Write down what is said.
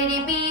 Cardi B.